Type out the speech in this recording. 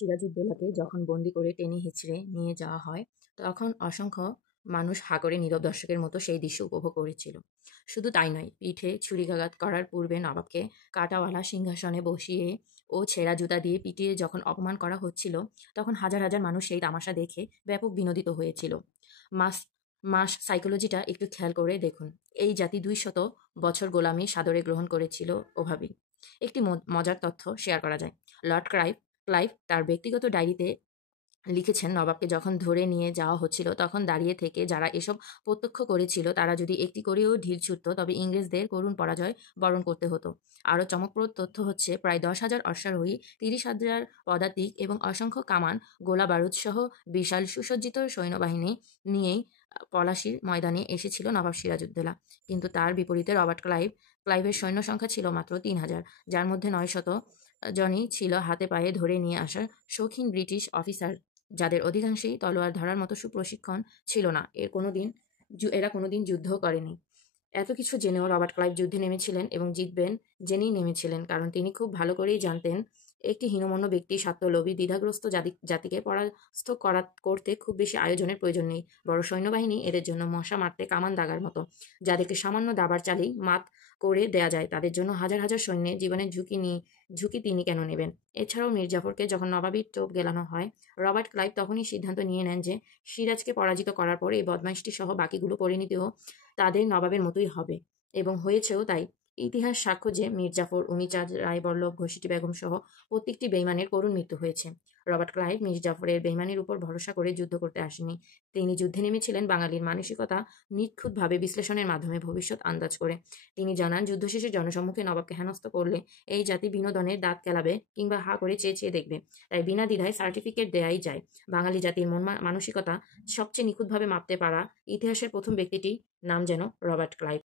সিরাজউদ্দৌলাকে যখন বন্দি করে টেনে হিঁচড়ে নিয়ে যাওয়া হয়, তখন অসংখ্য মানুষ হা করে নীরব দর্শকের মতো সেই দৃশ্য উপভোগ করেছিল। শুধু তাই নয়, পিঠে ছুরিকাঘাত করার পূর্বে নবাবকে কাঁটাওয়ালা সিংহাসনে বসিয়ে ও ছেঁড়া জুতা দিয়ে পিটিয়ে যখন অপমান করা হচ্ছিল, তখন হাজার হাজার মানুষ সেই তামাশা দেখে ব্যাপক বিনোদিত হয়েছিল। মাস মাস সাইকোলজিটা একটু খেয়াল করে দেখুন। এই জাতি ২০০ বছর গোলামি সাদরে গ্রহণ করেছিল ওভাবেই। একটি মজার তথ্য শেয়ার করা যায়। লর্ড ক্লাইভ তার ব্যক্তিগত ডায়েরিতে লিখেছেন, নবাবকে যখন ধরে নিয়ে যাওয়া হচ্ছিল তখন দাঁড়িয়ে থেকে যারা এসব প্রত্যক্ষ করেছিল তারা যদি একটি করেও ঢিল ছুটত তবে ইংরেজদের করুণ পরাজয় বরণ করতে হতো। আরও চমকপ্রদ তথ্য হচ্ছে, প্রায় ১০,০০০ অশ্বারোহী, ৩০,০০০ পদাতিক এবং অসংখ্য কামান, গোলা বারুদ সহ বিশাল সুসজ্জিত সৈন্যবাহিনী নিয়েই পলাশির ময়দানে এসেছিল নবাব সিরাজউদ্দৌলা। কিন্তু তার বিপরীতে রবার্ট ক্লাইভের সৈন্য সংখ্যা ছিল মাত্র ৩,০০০, যার মধ্যে ৯০০ জনই ছিল হাতে পায়ে ধরে নিয়ে আসা শৌখিন ব্রিটিশ অফিসার, যাদের অধিকাংশই তলোয়ার ধরার মতো সুপ্রশিক্ষণ ছিল না। এরা কোনোদিন যুদ্ধ করেনি। এত কিছু জেনেও রবার্ট ক্লাইভ যুদ্ধে নেমেছিলেন এবং জিতবেন জেনেই নেমেছিলেন, কারণ তিনি খুব ভালো করেই জানতেন একটি হীনমন্য ব্যক্তি, স্বার্থলোভী, দ্বিধাগ্রস্ত জাতিকে পরাস্ত করতে খুব বেশি আয়োজনের প্রয়োজন নেই। বড় সৈন্যবাহিনী এদের জন্য মশা মারতে কামান দাগার মতো, যাদেরকে সামান্য দাবার চালেই মাত করে দেয়া যায়। তাদের জন্য হাজার হাজার সৈন্যের জীবনের ঝুঁকি তিনি কেন নেবেন? এছাড়াও মীর জাফরকে যখন নবাবীর টোপ গেলানো হয়, রবার্ট ক্লাইভ তখনই সিদ্ধান্ত নিয়ে নেন যে সিরাজকে পরাজিত করার পর এই বদমাইশটি সহ বাকিগুলো পরিণতিও তাদের নবাবের মতোই হবে, এবং হয়েছেও তাই। ইতিহাস সাক্ষ্য যে মীর জাফর, উমিচাঁদ, রায়বল্লভ, ঘসিটি বেগম সহ প্রত্যেকটি বেইমানের করুণ মৃত্যু হয়েছে। রবার্ট ক্লাইভ মীর জাফরের বেইমানির উপর ভরসা করে যুদ্ধ করতে আসেনি। তিনি যুদ্ধে নেমেছিলেন বাঙালির মানসিকতা নিখুঁতভাবে বিশ্লেষণের মাধ্যমে, ভবিষ্যৎ আন্দাজ করে। তিনি জানান, যুদ্ধ শেষে জনসম্মুখে নবাবকে হেনস্থ করলে এই জাতি বিনোদনের দাঁত কেলাবে কিংবা হা করে চেয়ে চেয়ে দেখবে। তাই বিনা দ্বিধায় সার্টিফিকেট দেয়াই যায়। বাঙালি জাতির মানসিকতা সবচেয়ে নিখুঁতভাবে মাপতে পারা ইতিহাসের প্রথম ব্যক্তিটি নাম যেন রবার্ট ক্লাইভ।